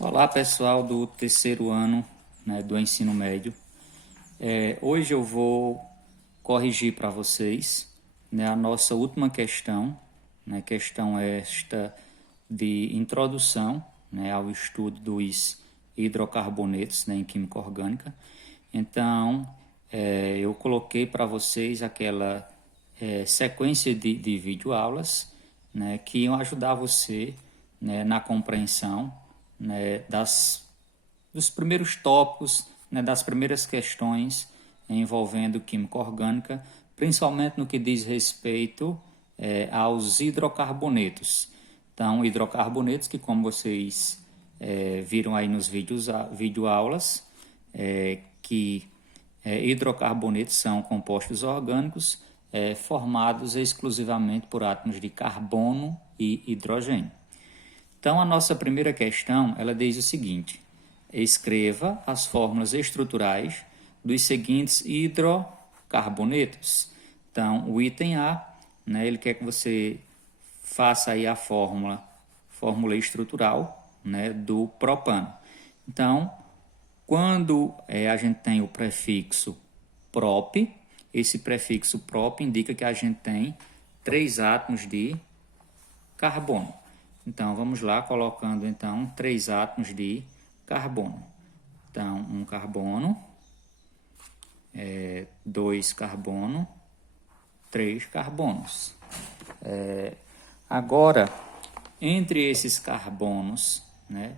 Olá pessoal do terceiro ano, né, do ensino médio. Hoje eu vou corrigir para vocês, né, a nossa última questão, né, questão esta de introdução, né, ao estudo dos hidrocarbonetos, né, em química orgânica. Então eu coloquei para vocês aquela sequência de videoaulas, né, que iam ajudar você, né, na compreensão, né, dos primeiros tópicos, né, das primeiras questões envolvendo química orgânica, principalmente no que diz respeito aos hidrocarbonetos. Então, hidrocarbonetos que, como vocês viram aí nos videoaulas, que hidrocarbonetos são compostos orgânicos formados exclusivamente por átomos de carbono e hidrogênio. Então, a nossa primeira questão, ela diz o seguinte: escreva as fórmulas estruturais dos seguintes hidrocarbonetos. Então, o item A, né, ele quer que você faça aí a fórmula estrutural, né, do propano. Então, quando a gente tem o prefixo prop, esse prefixo prop indica que a gente tem 3 átomos de carbono. Então, vamos lá, colocando então 3 átomos de carbono. Então, um carbono, 2 carbono, 3 carbonos. Agora, entre esses carbonos, né,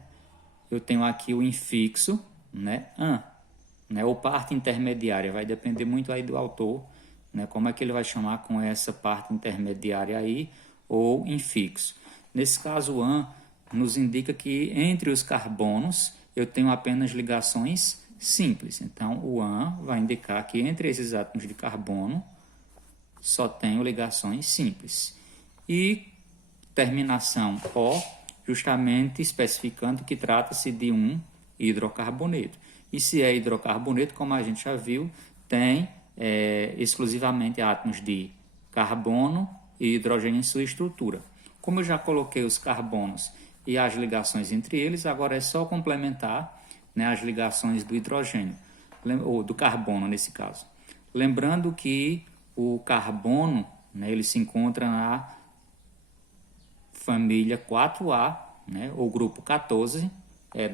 eu tenho aqui o infixo, né, an, né, ou parte intermediária. Vai depender muito aí do autor, né, como é que ele vai chamar com essa parte intermediária aí, ou infixo. Nesse caso, o an nos indica que entre os carbonos eu tenho apenas ligações simples. Então, o an vai indicar que entre esses átomos de carbono só tenho ligações simples. E terminação O, justamente especificando que trata-se de um hidrocarboneto. E se é hidrocarboneto, como a gente já viu, tem exclusivamente átomos de carbono e hidrogênio em sua estrutura. Como eu já coloquei os carbonos e as ligações entre eles, agora é só complementar, né, as ligações do hidrogênio, ou do carbono nesse caso. Lembrando que o carbono, né, ele se encontra na família 4A, né, ou grupo 14,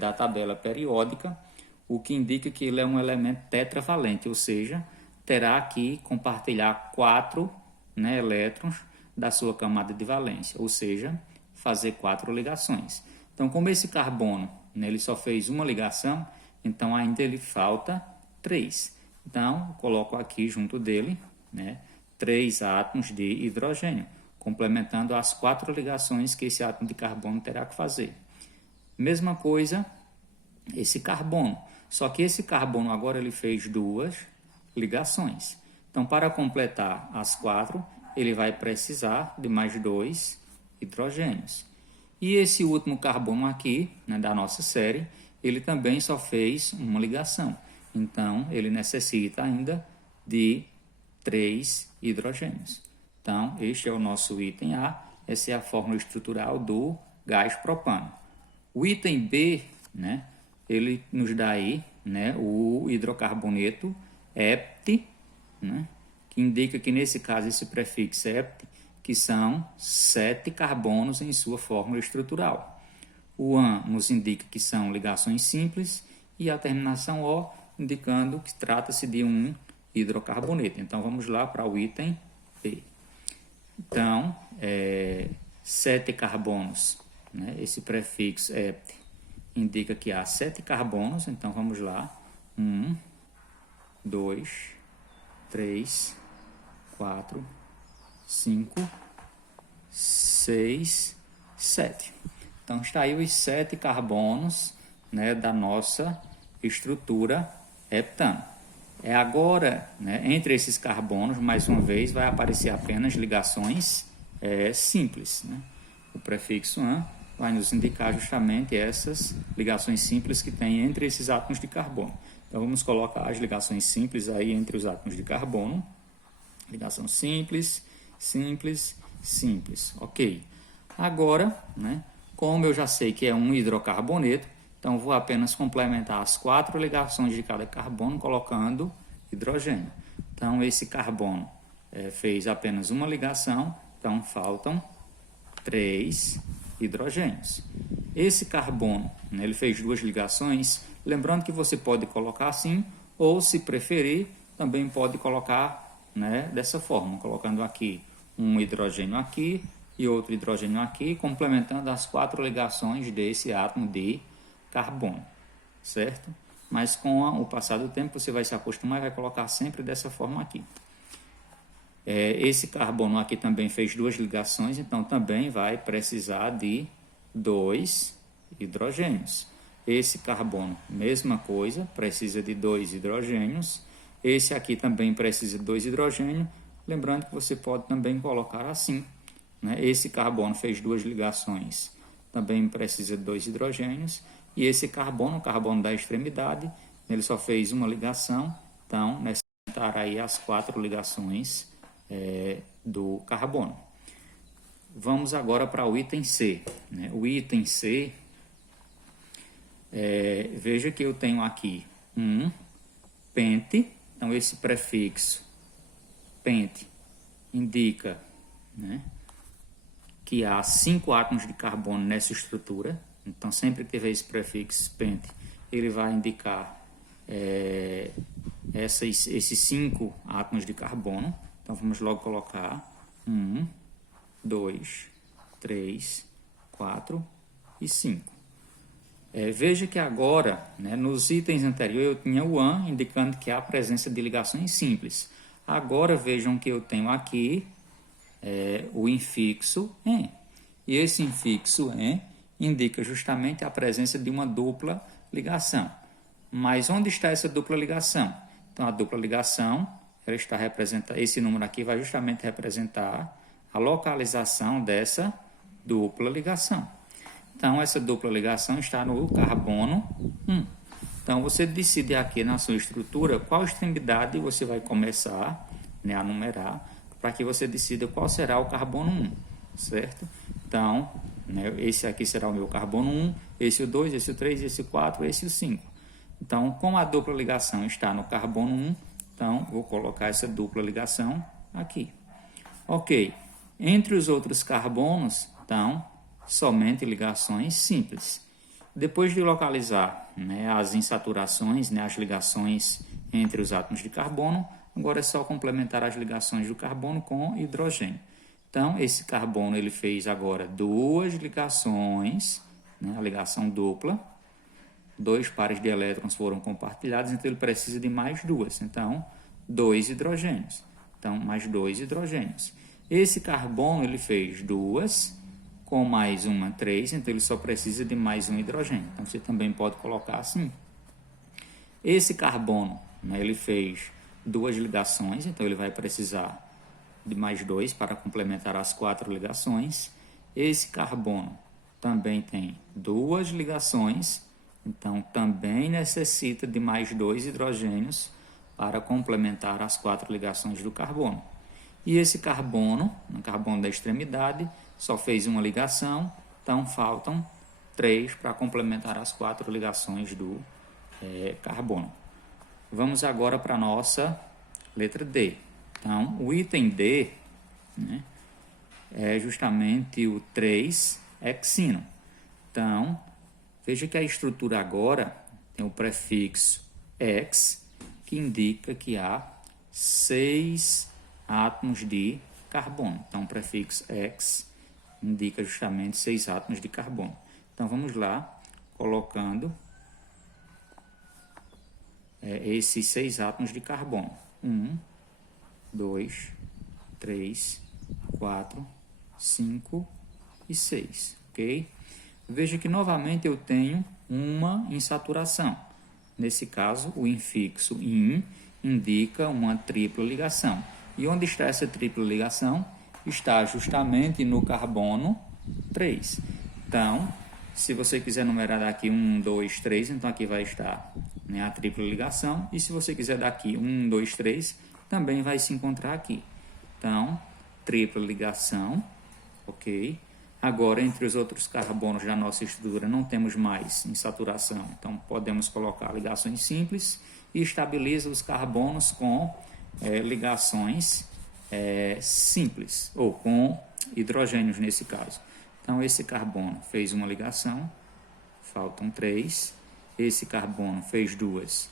da tabela periódica, o que indica que ele é um elemento tetravalente, ou seja, terá que compartilhar 4, né, elétrons da sua camada de valência, ou seja, fazer 4 ligações. Então, como esse carbono, né, ele só fez uma ligação, então ainda ele falta 3. Então, eu coloco aqui junto dele, né, 3 átomos de hidrogênio, complementando as 4 ligações que esse átomo de carbono terá que fazer. Mesma coisa, esse carbono, só que esse carbono agora ele fez 2 ligações. Então, para completar as 4, ele vai precisar de mais 2 hidrogênios. E esse último carbono aqui, né, da nossa série, ele também só fez uma ligação. Então, ele necessita ainda de 3 hidrogênios. Então, este é o nosso item A, essa é a fórmula estrutural do gás propano. O item B, né, ele nos dá aí, né, o hidrocarboneto hept, né, que indica que nesse caso esse prefixo hept, que são 7 carbonos em sua fórmula estrutural. O an nos indica que são ligações simples e a terminação O indicando que trata-se de um hidrocarboneto. Então vamos lá para o item B. Então, 7 carbonos, né? Esse prefixo hept indica que há 7 carbonos, então vamos lá. 1, 2, 3, 4, 5, 6, 7. Então está aí os 7 carbonos, né, da nossa estrutura heptano. Agora, né, entre esses carbonos, mais uma vez, vai aparecer apenas ligações simples, né? O prefixo an vai nos indicar justamente essas ligações simples que tem entre esses átomos de carbono. Então vamos colocar as ligações simples aí entre os átomos de carbono. Ligação simples, simples, simples. Ok. Agora, né, como eu já sei que é um hidrocarboneto, Então, vou apenas complementar as 4 ligações de cada carbono colocando hidrogênio. Então, esse carbono fez apenas uma ligação, então faltam 3 hidrogênios. Esse carbono, né, ele fez 2 ligações, lembrando que você pode colocar assim, ou se preferir, também pode colocar, né, dessa forma, colocando aqui um hidrogênio aqui e outro hidrogênio aqui, complementando as 4 ligações desse átomo de carbono, certo? Mas com o passar do tempo você vai se acostumar e vai colocar sempre dessa forma aqui. Esse carbono aqui também fez 2 ligações, então também vai precisar de 2 hidrogênios. Esse carbono, mesma coisa, precisa de 2 hidrogênios. Esse aqui também precisa de 2 hidrogênios. Lembrando que você pode também colocar assim, né? Esse carbono fez 2 ligações, também precisa de 2 hidrogênios. E esse carbono, o carbono da extremidade, ele só fez uma ligação, então necessitar aí as 4 ligações do carbono. Vamos agora para o item C, né? O item C, veja que eu tenho aqui um pente, então esse prefixo pente indica, né, que há 5 átomos de carbono nessa estrutura. Então, sempre que tiver esse prefixo pente, ele vai indicar esses 5 átomos de carbono. Então, vamos logo colocar 1, 2, 3, 4 e 5. Veja que agora, né, nos itens anteriores, eu tinha o AN, indicando que há a presença de ligações simples. Agora, vejam que eu tenho aqui o infixo EN. E esse infixo EN indica justamente a presença de uma dupla ligação. Mas onde está essa dupla ligação? Então, a dupla ligação, ela está representando, esse número aqui vai justamente representar a localização dessa dupla ligação. Então, essa dupla ligação está no carbono 1. Então, você decide aqui na sua estrutura qual extremidade você vai começar, né, a numerar, para que você decida qual será o carbono 1, certo? Então, né, esse aqui será o meu carbono 1, esse o 2, esse o 3, esse o 4, esse o 5. Então, como a dupla ligação está no carbono 1, então vou colocar essa dupla ligação aqui. Ok, entre os outros carbonos, então, somente ligações simples. Depois de localizar, né, as insaturações, né, as ligações entre os átomos de carbono, agora é só complementar as ligações do carbono com hidrogênio. Então, esse carbono ele fez agora 2 ligações, né, a ligação dupla. 2 pares de elétrons foram compartilhados, então ele precisa de mais 2. Então, 2 hidrogênios. Então, mais 2 hidrogênios. Esse carbono ele fez 2, com mais uma 3, então ele só precisa de mais um hidrogênio. Então, você também pode colocar assim. Esse carbono, né, ele fez 2 ligações, então ele vai precisar de mais 2 para complementar as 4 ligações. Esse carbono também tem 2 ligações, então também necessita de mais 2 hidrogênios para complementar as 4 ligações do carbono. E esse carbono, no carbono da extremidade, só fez uma ligação, então faltam 3 para complementar as 4 ligações do carbono. Vamos agora para a nossa letra D. Então, o item D, né, é justamente o 3-hexino. Então, veja que a estrutura agora tem o prefixo X, que indica que há 6 átomos de carbono. Então, o prefixo X indica justamente 6 átomos de carbono. Então, vamos lá, colocando esses 6 átomos de carbono. 1, 2, 3, 4, 5 e 6, ok? Veja que novamente eu tenho uma insaturação. Nesse caso, o infixo IN indica uma tripla ligação. E onde está essa tripla ligação? Está justamente no carbono 3. Então, se você quiser numerar daqui 1, 2, 3, então aqui vai estar, né, a tripla ligação. E se você quiser daqui 1, 2, 3, também vai se encontrar aqui. Então, tripla ligação, ok? Agora, entre os outros carbonos da nossa estrutura, não temos mais insaturação. Então, podemos colocar ligações simples e estabiliza os carbonos com ligações simples, ou com hidrogênios nesse caso. Então, esse carbono fez uma ligação, faltam 3. Esse carbono fez 2,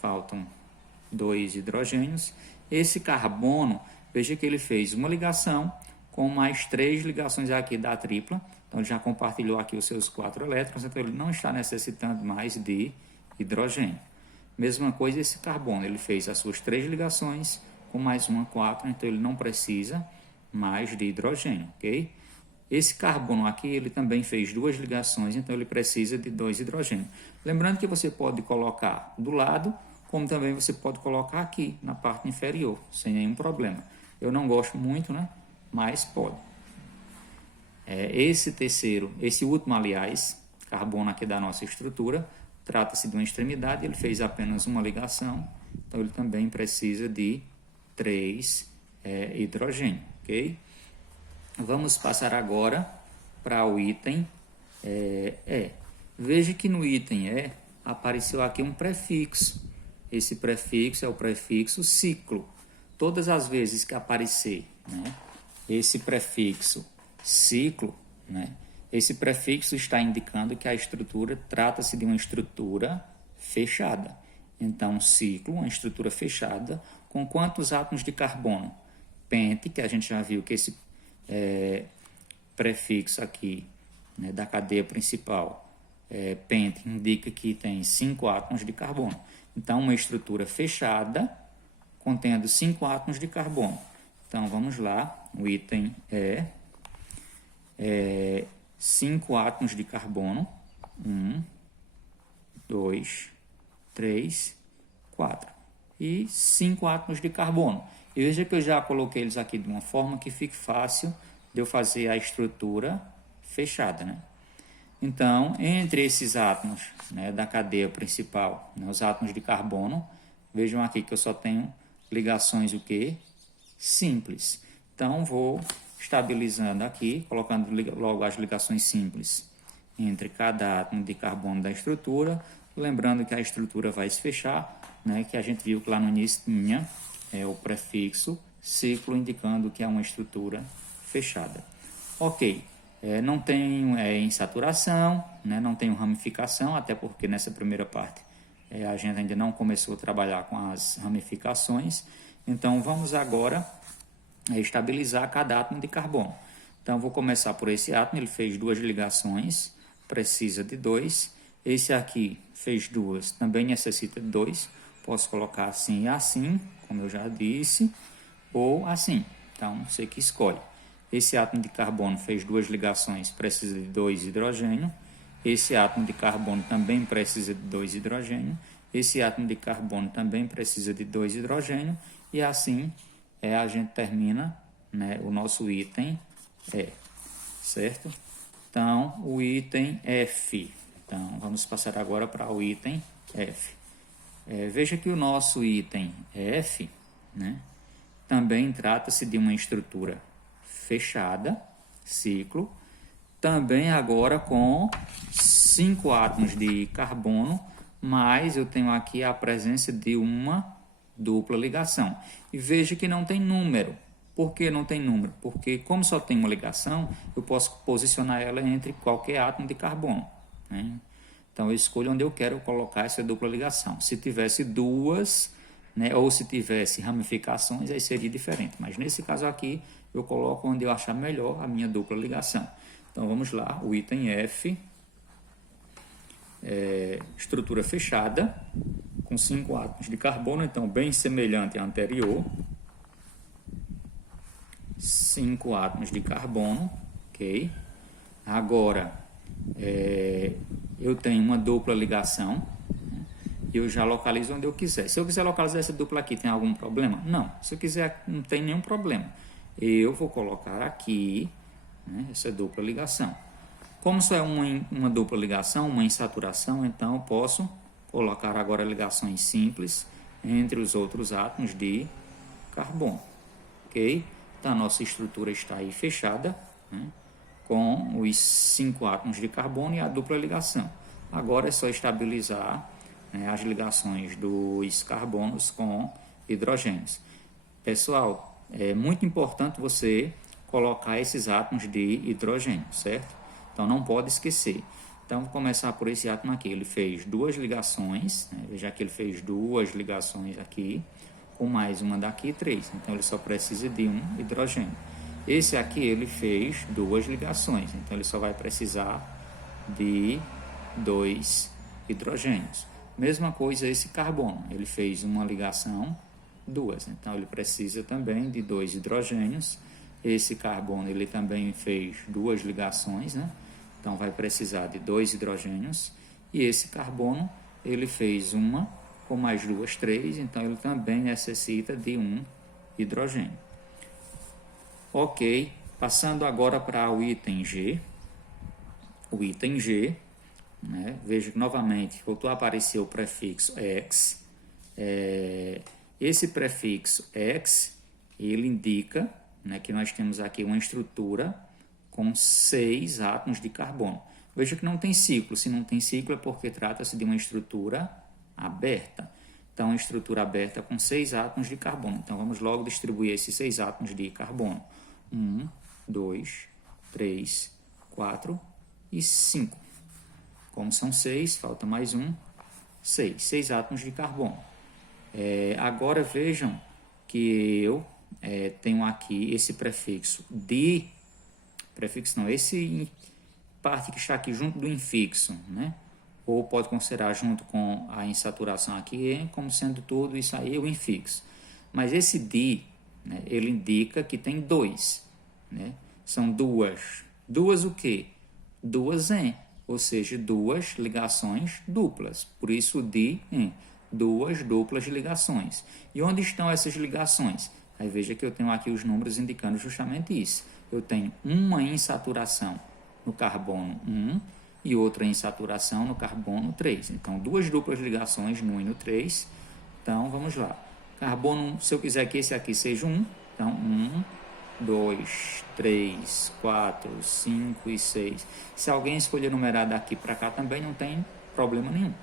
faltam 2 hidrogênios. Esse carbono, veja que ele fez uma ligação com mais 3 ligações aqui da tripla. Então, ele já compartilhou aqui os seus 4 elétrons, então ele não está necessitando mais de hidrogênio. Mesma coisa esse carbono, ele fez as suas 3 ligações com mais uma 4, então ele não precisa mais de hidrogênio, ok? Esse carbono aqui, ele também fez 2 ligações, então ele precisa de 2 hidrogênios. Lembrando que você pode colocar do lado, como também você pode colocar aqui, na parte inferior, sem nenhum problema. Eu não gosto muito, né? Mas pode. Esse último, aliás, carbono aqui da nossa estrutura, trata-se de uma extremidade, ele fez apenas uma ligação, então ele também precisa de 3 hidrogênio, ok? Vamos passar agora para o item E. Veja que no item E apareceu aqui um prefixo. Esse prefixo é o prefixo ciclo. Todas as vezes que aparecer, né, esse prefixo ciclo, né, esse prefixo está indicando que a estrutura trata-se de uma estrutura fechada. Então, ciclo, uma estrutura fechada, com quantos átomos de carbono? Pente, que a gente já viu que esse prefixo aqui, né, da cadeia principal, pente, indica que tem 5 átomos de carbono. Então, uma estrutura fechada contendo 5 átomos de carbono. Então, vamos lá, o item é 5 átomos de carbono, 1, 2, 3, 4, e 5 átomos de carbono. E veja que eu já coloquei eles aqui de uma forma que fique fácil de eu fazer a estrutura fechada, né? Então, entre esses átomos, né, da cadeia principal, né, os átomos de carbono, vejam aqui que eu só tenho ligações o quê? Simples. Então, vou estabilizando aqui, colocando logo as ligações simples entre cada átomo de carbono da estrutura, lembrando que a estrutura vai se fechar, né, que a gente viu que lá no início tinha o prefixo ciclo, indicando que é uma estrutura fechada. Ok, não tem insaturação, né, não tem ramificação, até porque nessa primeira parte a gente ainda não começou a trabalhar com as ramificações. Então, vamos agora estabilizar cada átomo de carbono. Então, vou começar por esse átomo, ele fez 2 ligações, precisa de 2. Esse aqui fez 2, também necessita de 2. Posso colocar assim e assim, como eu já disse, ou assim. Então, você que escolhe. Esse átomo de carbono fez 2 ligações, precisa de 2 hidrogênio. Esse átomo de carbono também precisa de 2 hidrogênio. Esse átomo de carbono também precisa de 2 hidrogênio. E assim a gente termina, né, o nosso item certo? Então, o item F. Então, vamos passar agora para o item F. Veja que o nosso item F, né, também trata-se de uma estrutura fechada, ciclo, também agora com 5 átomos de carbono, mas eu tenho aqui a presença de uma dupla ligação. E veja que não tem número. Por que não tem número? Porque como só tem uma ligação, eu posso posicionar ela entre qualquer átomo de carbono, né? Então, eu escolho onde eu quero colocar essa dupla ligação. Se tivesse 2, né, ou se tivesse ramificações, aí seria diferente. Mas nesse caso aqui, eu coloco onde eu achar melhor a minha dupla ligação. Então, vamos lá. O item F, estrutura fechada, com 5 átomos de carbono, então bem semelhante à anterior. 5 átomos de carbono, ok? Agora, eu tenho uma dupla ligação, né, e eu já localizo onde eu quiser. Se eu quiser localizar essa dupla aqui, tem algum problema? Não. Se eu quiser, não tem nenhum problema. Eu vou colocar aqui, né, essa dupla ligação. Como só é uma dupla ligação, uma insaturação, então eu posso colocar agora ligações simples entre os outros átomos de carbono, ok? Então a nossa estrutura está aí fechada, né, com os 5 átomos de carbono e a dupla ligação. Agora é só estabilizar, né, as ligações dos carbonos com hidrogênios. Pessoal, é muito importante você colocar esses átomos de hidrogênio, certo? Então não pode esquecer. Então vou começar por esse átomo aqui. Ele fez 2 ligações, né? Veja que ele fez 2 ligações aqui, com mais uma daqui, 3. Então ele só precisa de um hidrogênio. Esse aqui ele fez 2 ligações, então ele só vai precisar de 2 hidrogênios. Mesma coisa esse carbono, ele fez uma ligação, 2, então ele precisa também de 2 hidrogênios. Esse carbono ele também fez 2 ligações, né? Então vai precisar de 2 hidrogênios. E esse carbono ele fez uma com mais 2, 3, então ele também necessita de um hidrogênio. Ok, passando agora para o item G. O item G, né? Veja que novamente voltou a aparecer o prefixo X. Esse prefixo X, ele indica, né, que nós temos aqui uma estrutura com 6 átomos de carbono. Veja que não tem ciclo. Se não tem ciclo é porque trata-se de uma estrutura aberta. Então, uma estrutura aberta com 6 átomos de carbono. Então, vamos logo distribuir esses 6 átomos de carbono. 1, 2, 3, 4 e 5. Como são 6, falta mais um, 6. 6 átomos de carbono. Agora vejam que eu tenho aqui esse prefixo de... Prefixo não, esse parte que está aqui junto do infixo, né? Ou pode considerar junto com a insaturação aqui, como sendo tudo isso aí o infixo. Mas esse di, né, ele indica que tem 2, né? São duas o quê? 2 em, ou seja, 2 ligações duplas. Por isso di em, 2 duplas ligações. E onde estão essas ligações? Aí veja que eu tenho aqui os números indicando justamente isso. Eu tenho uma insaturação no carbono 1 e outra insaturação no carbono 3. Então, 2 duplas ligações no 1 e no 3. Então, vamos lá. Carbono, se eu quiser que esse aqui seja 1, então 1, 2, 3, 4, 5 e 6. Se alguém escolher numerar daqui para cá também não tem problema nenhum.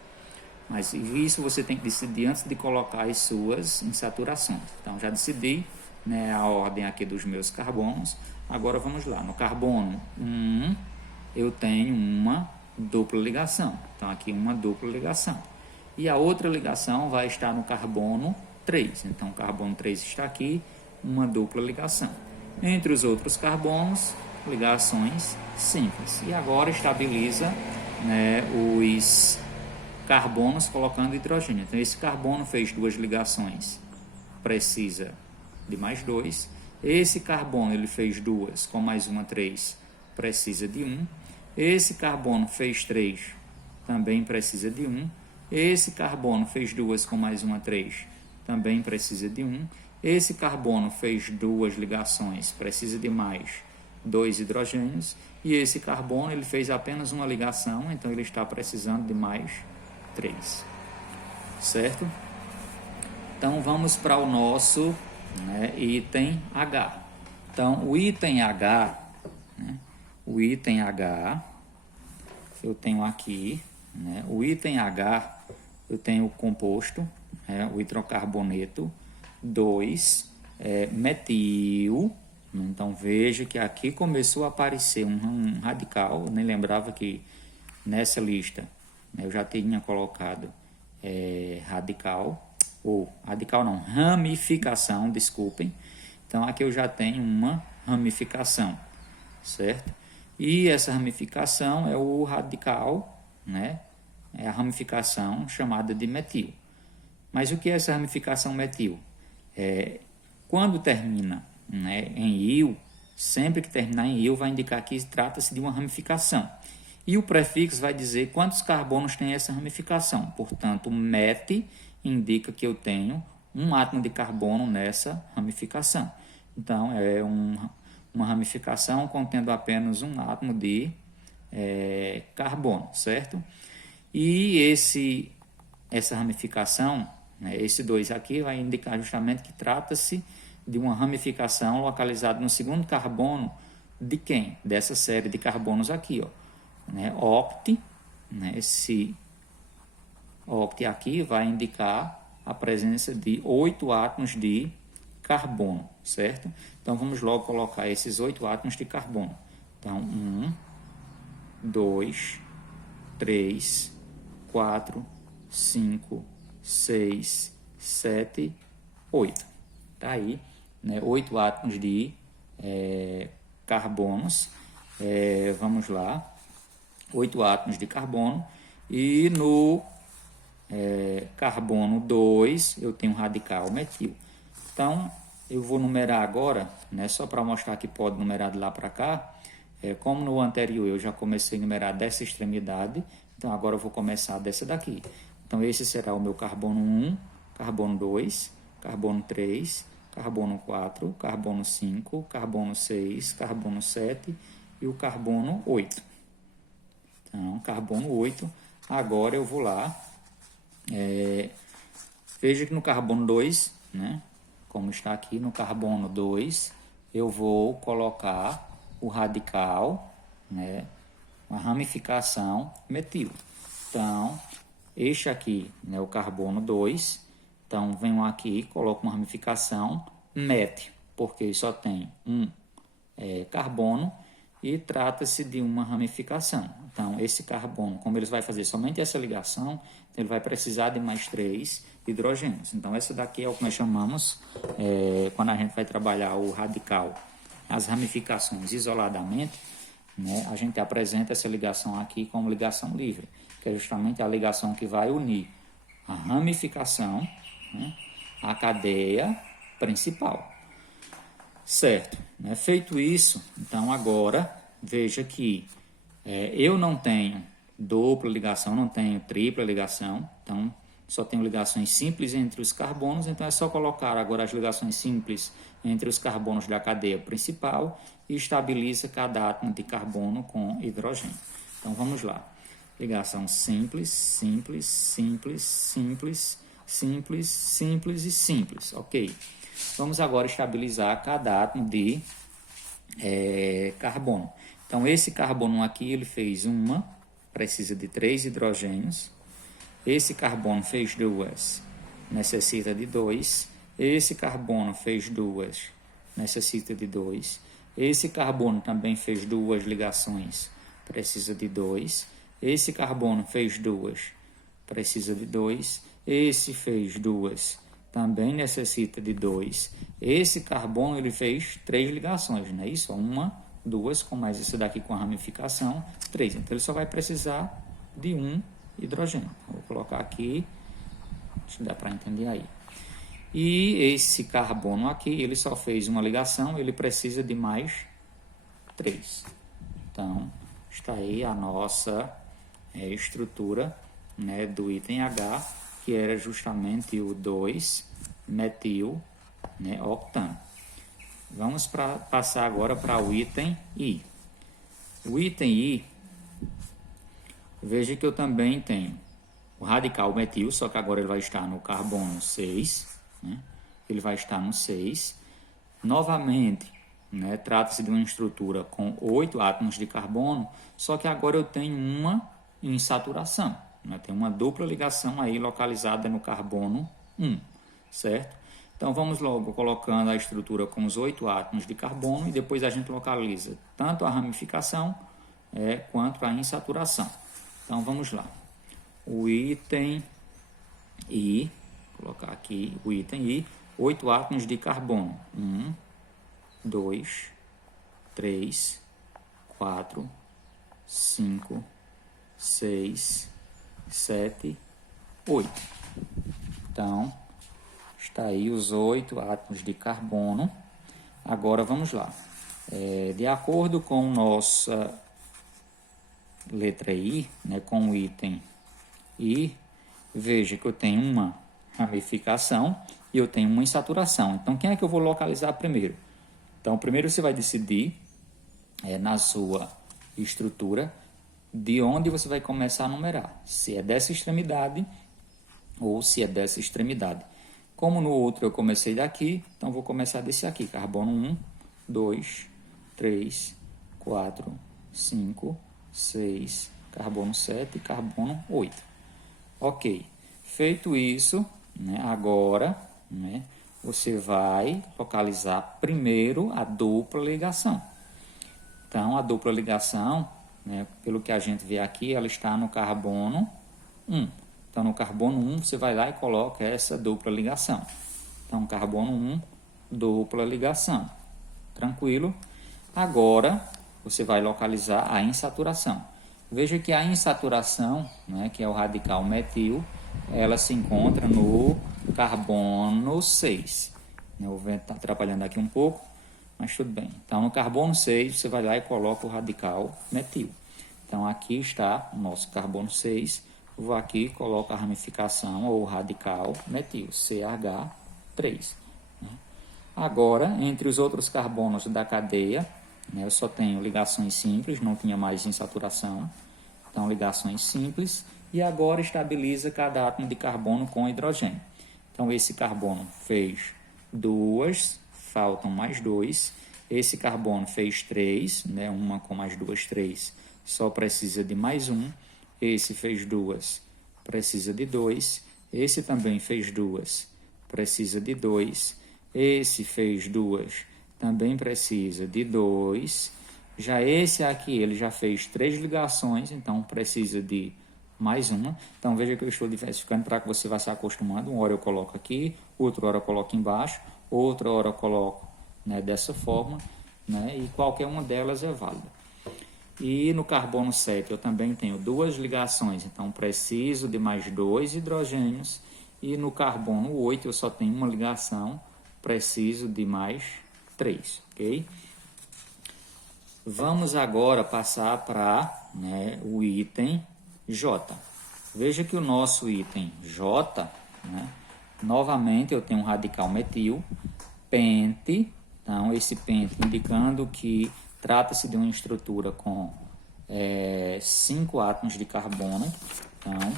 Mas isso você tem que decidir antes de colocar as suas insaturações. Então, já decidi, né, a ordem aqui dos meus carbonos. Agora vamos lá. No carbono 1, eu tenho uma dupla ligação. Então, aqui uma dupla ligação. E a outra ligação vai estar no carbono 3. Então, o carbono 3 está aqui, uma dupla ligação. Entre os outros carbonos, ligações simples. E agora estabiliza, né, os carbonos colocando hidrogênio. Então, esse carbono fez 2 ligações, precisa de mais 2. Esse carbono ele fez 2, com mais uma 3, precisa de 1. Esse carbono fez 3, também precisa de 1. Esse carbono fez 2, com mais uma 3, também precisa de 1. Esse carbono fez 2 ligações, precisa de mais 2 hidrogênios. E esse carbono ele fez apenas uma ligação, então ele está precisando de mais 3. Certo? Então vamos para o nosso, né, item H. Então o item H, né, o item H, eu tenho aqui, né, o item H, eu tenho o composto, né, o hidrocarboneto 2 metil. Então veja que aqui começou a aparecer um radical. Eu nem lembrava que nessa lista, né, eu já tinha colocado ramificação, desculpem. Então aqui eu já tenho uma ramificação, certo? E essa ramificação é o radical, né? É a ramificação chamada de metil. Mas o que é essa ramificação metil? Quando termina, né, em -il, sempre que terminar em -il vai indicar que trata-se de uma ramificação. E o prefixo vai dizer quantos carbonos tem essa ramificação. Portanto, met indica que eu tenho um átomo de carbono nessa ramificação. Então, é uma ramificação contendo apenas um átomo de carbono, certo? E essa ramificação, né, esse 2 aqui, vai indicar justamente que trata-se de uma ramificação localizada no segundo carbono de quem? Dessa série de carbonos aqui, ó, né? Oct, né? Esse oct aqui vai indicar a presença de 8 átomos de carbono, certo? Então, vamos logo colocar esses 8 átomos de carbono. Então, 1, 2, 3, 4, 5, 6, 7, 8. Tá aí, né? 8 átomos de carbonos. Vamos lá. 8 átomos de carbono. E no carbono 2, eu tenho um radical metil. Então, eu vou numerar agora, né, só para mostrar que pode numerar de lá para cá. Como no anterior eu já comecei a numerar dessa extremidade, então agora eu vou começar dessa daqui. Então, esse será o meu carbono 1, carbono 2, carbono 3, carbono 4, carbono 5, carbono 6, carbono 7 e o carbono 8. Então, carbono 8. Agora eu vou lá. Veja que no carbono 2, né, como está aqui no carbono 2, eu vou colocar o radical, né, uma ramificação metil. Então, este aqui, né, o carbono 2. Então, venho aqui, coloco uma ramificação met, porque só tem um carbono e trata-se de uma ramificação. Então, esse carbono, como ele vai fazer somente essa ligação, ele vai precisar de mais 3 hidrogênios. Então, essa daqui é o que nós chamamos, quando a gente vai trabalhar o radical, as ramificações isoladamente, né, a gente apresenta essa ligação aqui como ligação livre, que é justamente a ligação que vai unir a ramificação, né, à cadeia principal. Certo, né? Feito isso, então agora veja que eu não tenho dupla ligação, não tenho tripla ligação, então só tenho ligações simples entre os carbonos, então é só colocar agora as ligações simples entre os carbonos da cadeia principal e estabiliza cada átomo de carbono com hidrogênio. Então vamos lá, ligação simples, simples, simples, simples, simples, simples e simples, ok? Vamos agora estabilizar cada átomo de carbono. Então, esse carbono aqui, ele fez uma, precisa de 3 hidrogênios. Esse carbono fez 2, necessita de 2. Esse carbono fez 2, necessita de 2. Esse carbono também fez 2 ligações, precisa de 2. Esse carbono fez 2, precisa de 2. Esse fez 2, também necessita de 2. Esse carbono ele fez 3 ligações, não é isso? 1, 2, com mais esse daqui com a ramificação, 3. Então ele só vai precisar de 1 hidrogênio. Vou colocar aqui, acho que dá para entender aí. E esse carbono aqui, ele só fez uma ligação, ele precisa de mais 3. Então, está aí a nossa estrutura, né, do item H, que era justamente o 2-metil, né, octano. Vamos passar agora para o item I. O item I, veja que eu também tenho o radical metil, só que agora ele vai estar no carbono 6, né? Ele vai estar no 6. Novamente, né, trata-se de uma estrutura com 8 átomos de carbono, só que agora eu tenho uma insaturação. Tem uma dupla ligação aí localizada no carbono 1, certo? Então, vamos logo colocando a estrutura com os 8 átomos de carbono e depois a gente localiza tanto a ramificação quanto a insaturação. Então, vamos lá. O item I, vou colocar aqui o item I, 8 átomos de carbono. 1, 2, 3, 4, 5, 6, 7, 8. Então, está aí os 8 átomos de carbono. Agora, vamos lá. De acordo com nossa letra I, né, com o item I, veja que eu tenho uma ramificação e eu tenho uma insaturação. Então, quem é que eu vou localizar primeiro? Então, primeiro você vai decidir na sua estrutura de onde você vai começar a numerar, se é dessa extremidade ou se é dessa extremidade. Como no outro eu comecei daqui, então vou começar desse aqui, carbono 1, 2, 3, 4, 5, 6, carbono 7 e carbono 8. Ok. Feito isso, né, agora, né, você vai localizar primeiro a dupla ligação. Então, a dupla ligação, né, pelo que a gente vê aqui, ela está no carbono 1. Então, no carbono 1, você vai lá e coloca essa dupla ligação. Então, carbono 1, dupla ligação. Tranquilo? Agora, você vai localizar a insaturação. Veja que a insaturação, né, que é o radical metil, ela se encontra no carbono 6. O vento está atrapalhando aqui um pouco, mas tudo bem. Então, no carbono 6, você vai lá e coloca o radical metil. Então, aqui está o nosso carbono 6. Vou aqui e coloco a ramificação ou radical metil, CH3. Agora, entre os outros carbonos da cadeia, eu só tenho ligações simples, não tinha mais insaturação. Então, ligações simples. E agora estabiliza cada átomo de carbono com hidrogênio. Então, esse carbono fez 2, faltam mais 2. Esse carbono fez 3, né? Uma com mais 2, 3. Só precisa de mais 1. Esse fez 2, precisa de 2. Esse também fez 2, precisa de 2. Esse fez 2, também precisa de 2. Já esse aqui, ele já fez 3 ligações, então precisa de mais uma. Então veja que eu estou diversificando para que você vá se acostumando. Uma hora eu coloco aqui, outra hora eu coloco embaixo, outra hora eu coloco, né, dessa forma, né, e qualquer uma delas é válida. E no carbono 7 eu também tenho 2 ligações, então preciso de mais 2 hidrogênios. E no carbono 8 eu só tenho uma ligação, preciso de mais 3, ok? Vamos agora passar para, né, o item J. Veja que o nosso item J, né, novamente eu tenho um radical metil, pente, então esse pente indicando que trata-se de uma estrutura com 5 átomos de carbono. Então,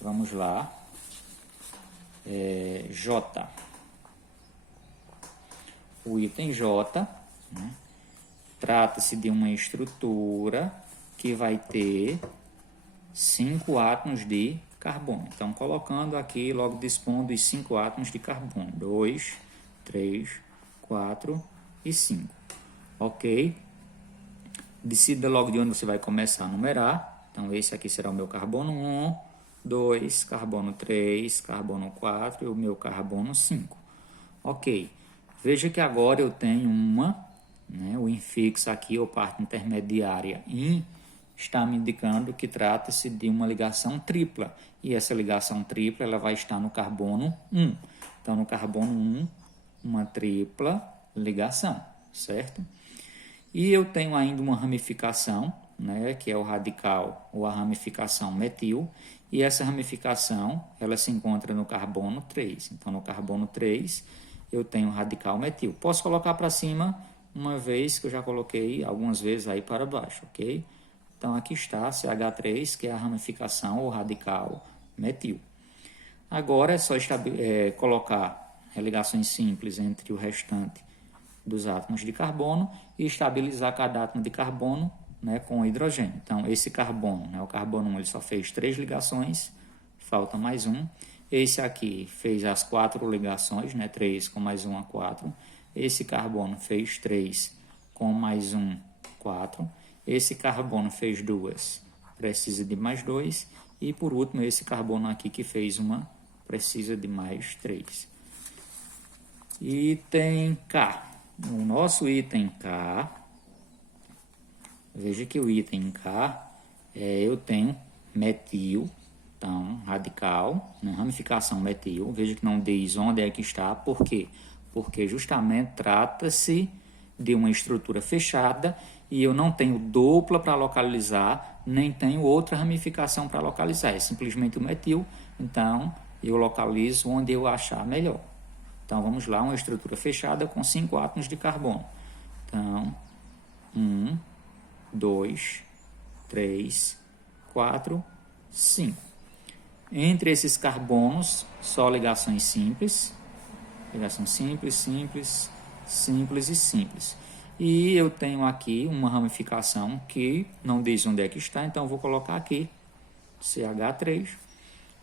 vamos lá, J. O item J, né, trata-se de uma estrutura que vai ter 5 átomos de carbono. Então, colocando aqui, logo dispondo os 5 átomos de carbono. 2, 3, 4 e 5. Ok? Decida logo de onde você vai começar a numerar. Então, esse aqui será o meu carbono 1, 2, carbono 3, carbono 4 e o meu carbono 5. Ok. Veja que agora eu tenho o infixo aqui, ou parte intermediária, in, está me indicando que trata-se de uma ligação tripla. E essa ligação tripla ela vai estar no carbono 1. Então, no carbono 1, uma tripla ligação, certo? E eu tenho ainda uma ramificação, né, que é o radical ou a ramificação metil. E essa ramificação ela se encontra no carbono 3. Então, no carbono 3, eu tenho radical metil. Posso colocar para cima uma vez que eu já coloquei algumas vezes aí para baixo, ok? Então, aqui está CH3, que é a ramificação ou radical metil. Agora é só colocar ligações simples entre o restante dos átomos de carbono e estabilizar cada átomo de carbono, né, com hidrogênio. Então, esse carbono, né, o carbono 1, ele só fez 3 ligações, falta mais um. Esse aqui fez as 4 ligações, né, 3 com mais 1 a 4. Esse carbono fez 3 com mais 1, 4. Esse carbono fez 2, precisa de mais 2. E por último, esse carbono aqui que fez uma, precisa de mais 3. Item K. O nosso item K, veja que o item K, eu tenho metil, então radical, né, ramificação metil. Veja que não diz onde é que está, por quê? Porque justamente trata-se de uma estrutura fechada e eu não tenho dupla para localizar, nem tenho outra ramificação para localizar. É simplesmente o metil, então eu localizo onde eu achar melhor. Então, vamos lá, uma estrutura fechada com 5 átomos de carbono. Então, 1, 2, 3, 4, 5. Entre esses carbonos, só ligações simples. Ligação simples, simples, simples e simples. E eu tenho aqui uma ramificação que não diz onde é que está, então eu vou colocar aqui CH3,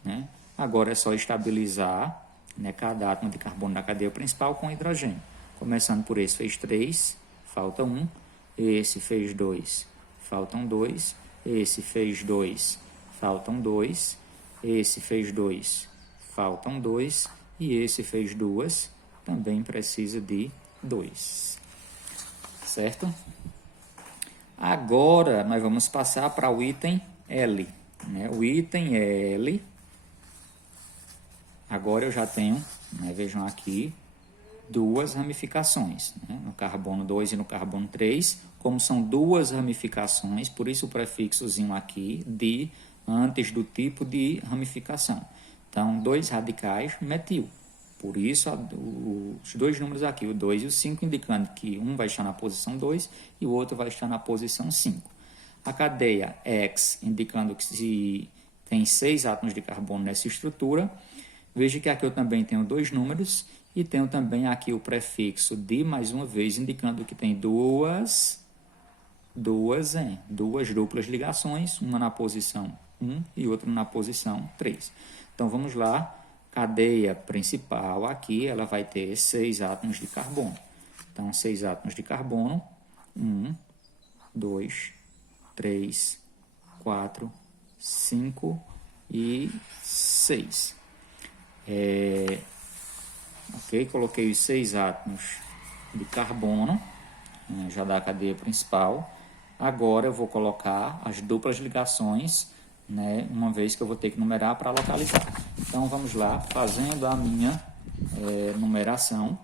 né? Agora é só estabilizar, né, cada átomo de carbono da cadeia principal com hidrogênio. Começando por esse fez 3, falta 1. Esse fez 2, faltam 2. Esse fez 2, faltam 2. Esse fez 2, faltam 2. E esse fez 2, também precisa de 2. Certo? Agora nós vamos passar para o item L, né? O item L, agora eu já tenho, né, vejam aqui, duas ramificações, né? No carbono 2 e no carbono 3, como são duas ramificações, por isso o prefixozinho aqui, di, antes do tipo de ramificação. Então, dois radicais metil. Por isso, os dois números aqui, o 2 e o 5, indicando que um vai estar na posição 2 e o outro vai estar na posição 5. A cadeia X, indicando que se tem 6 átomos de carbono nessa estrutura. Veja que aqui eu também tenho dois números e tenho também aqui o prefixo de, mais uma vez, indicando que tem duas duplas ligações, uma na posição 1 e outra na posição 3. Então, vamos lá. Cadeia principal aqui, ela vai ter 6 átomos de carbono. Então, 6 átomos de carbono, 1, 2, 3, 4, 5 e 6. Ok, coloquei os 6 átomos de carbono, já da cadeia principal. Agora eu vou colocar as duplas ligações, né, uma vez que eu vou ter que numerar para localizar. Então vamos lá, fazendo a minha numeração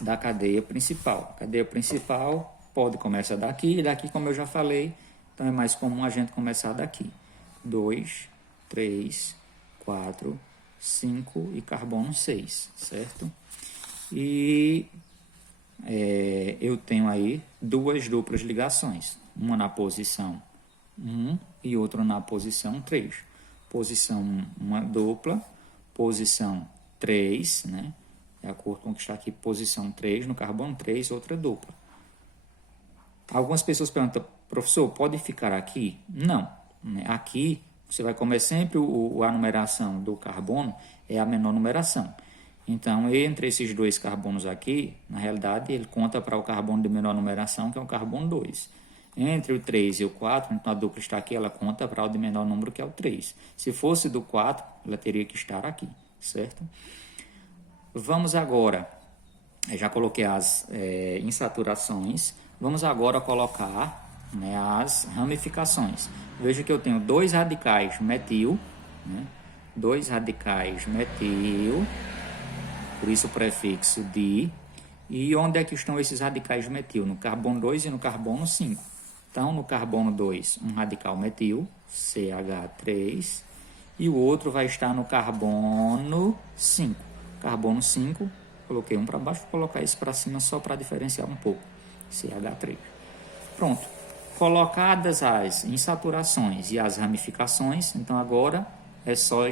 da cadeia principal. A cadeia principal pode começar daqui, e daqui, como eu já falei, então é mais comum a gente começar daqui. 2, 3, 4, 5 e carbono 6, certo? E eu tenho aí duas duplas ligações, uma na posição 1 e outra na posição 3. Posição 1, uma dupla, posição 3, né? De acordo com o que está aqui, posição 3, no carbono 3, outra dupla. Algumas pessoas perguntam, professor, pode ficar aqui? Não. Aqui, você vai comer sempre a numeração do carbono, é a menor numeração. Então, entre esses dois carbonos aqui, na realidade, ele conta para o carbono de menor numeração, que é o carbono 2. Entre o 3 e o 4, então a dupla está aqui, ela conta para o de menor número, que é o 3. Se fosse do 4, ela teria que estar aqui, certo? Vamos agora, já coloquei as insaturações, vamos agora colocar, né, as ramificações. Veja que eu tenho dois radicais metil, né, dois radicais metil, por isso o prefixo di. E onde é que estão esses radicais metil? No carbono 2 e no carbono 5. Então, no carbono 2, um radical metil, CH3, e o outro vai estar no carbono 5. Carbono 5, coloquei um para baixo, vou colocar esse para cima só para diferenciar um pouco, CH3. Pronto. Colocadas as insaturações e as ramificações, então agora é só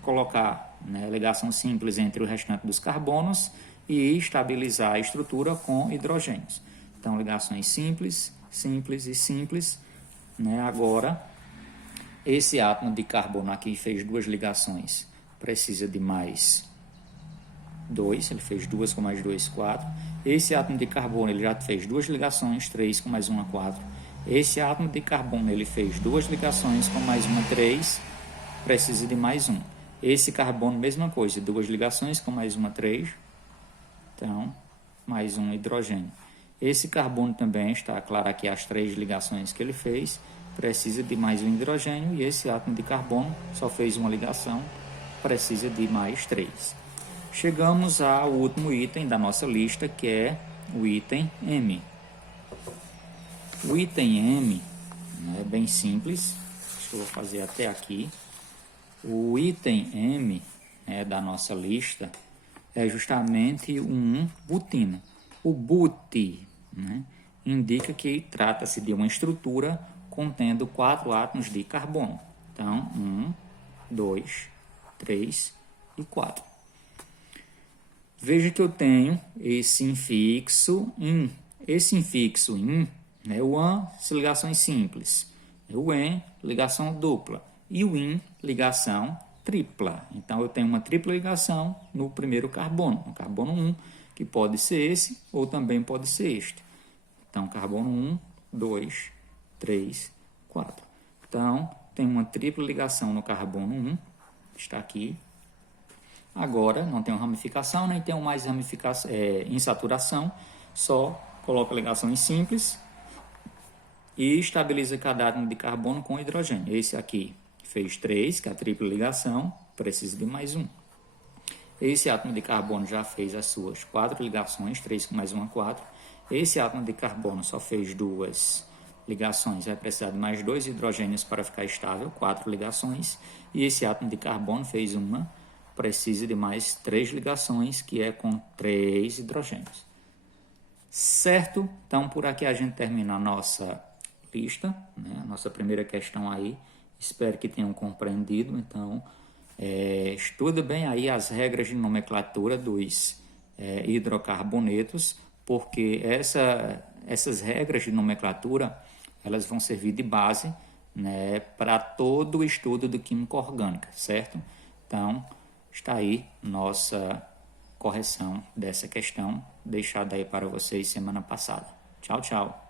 colocar, né, ligação simples entre o restante dos carbonos e estabilizar a estrutura com hidrogênios. Então, ligações simples, simples e simples, né? Agora, esse átomo de carbono aqui fez duas ligações, precisa de mais 2, ele fez 2 com mais 2, 4. Esse átomo de carbono ele já fez duas ligações, 3 com mais 1, 4. Esse átomo de carbono ele fez duas ligações com mais 1, 3, precisa de mais 1. Esse carbono, mesma coisa, duas ligações com mais 1, 3, então, mais um hidrogênio. Esse carbono também está claro aqui as 3 ligações que ele fez, precisa de mais um hidrogênio, e esse átomo de carbono só fez uma ligação, precisa de mais 3. Chegamos ao último item da nossa lista, que é o item M. O item M, né, é bem simples, eu vou fazer até aqui. O item M, né, da nossa lista é justamente um butino. O buti, né, indica que trata-se de uma estrutura contendo 4 átomos de carbono. Então, 1, 2, 3 e 4. Veja que eu tenho esse infixo in. Esse infixo in, né, o an, ligações simples. O en, ligação dupla. E o in, ligação tripla. Então, eu tenho uma tripla ligação no primeiro carbono, no carbono 1, que pode ser esse ou também pode ser este. Então, carbono 1, 2, 3, 4. Então, tem uma tripla ligação no carbono 1, está aqui. Agora, não tem ramificação, nem tem mais ramificação, insaturação, só coloca ligações simples e estabiliza cada átomo de carbono com hidrogênio. Esse aqui fez 3, que é a tripla ligação, precisa de mais um. Esse átomo de carbono já fez as suas 4 ligações, 3 mais 1, 4. Esse átomo de carbono só fez 2 ligações, vai precisar de mais 2 hidrogênios para ficar estável, 4 ligações. E esse átomo de carbono fez uma, precisa de mais 3 ligações, que é com 3 hidrogênios. Certo? Então, por aqui a gente termina a nossa lista, né? A nossa primeira questão aí. Espero que tenham compreendido. Então, estuda bem aí as regras de nomenclatura dos hidrocarbonetos, porque essas regras de nomenclatura elas vão servir de base, né, para todo o estudo do química orgânica, certo? Então, está aí nossa correção dessa questão, deixada aí para vocês semana passada. Tchau, tchau.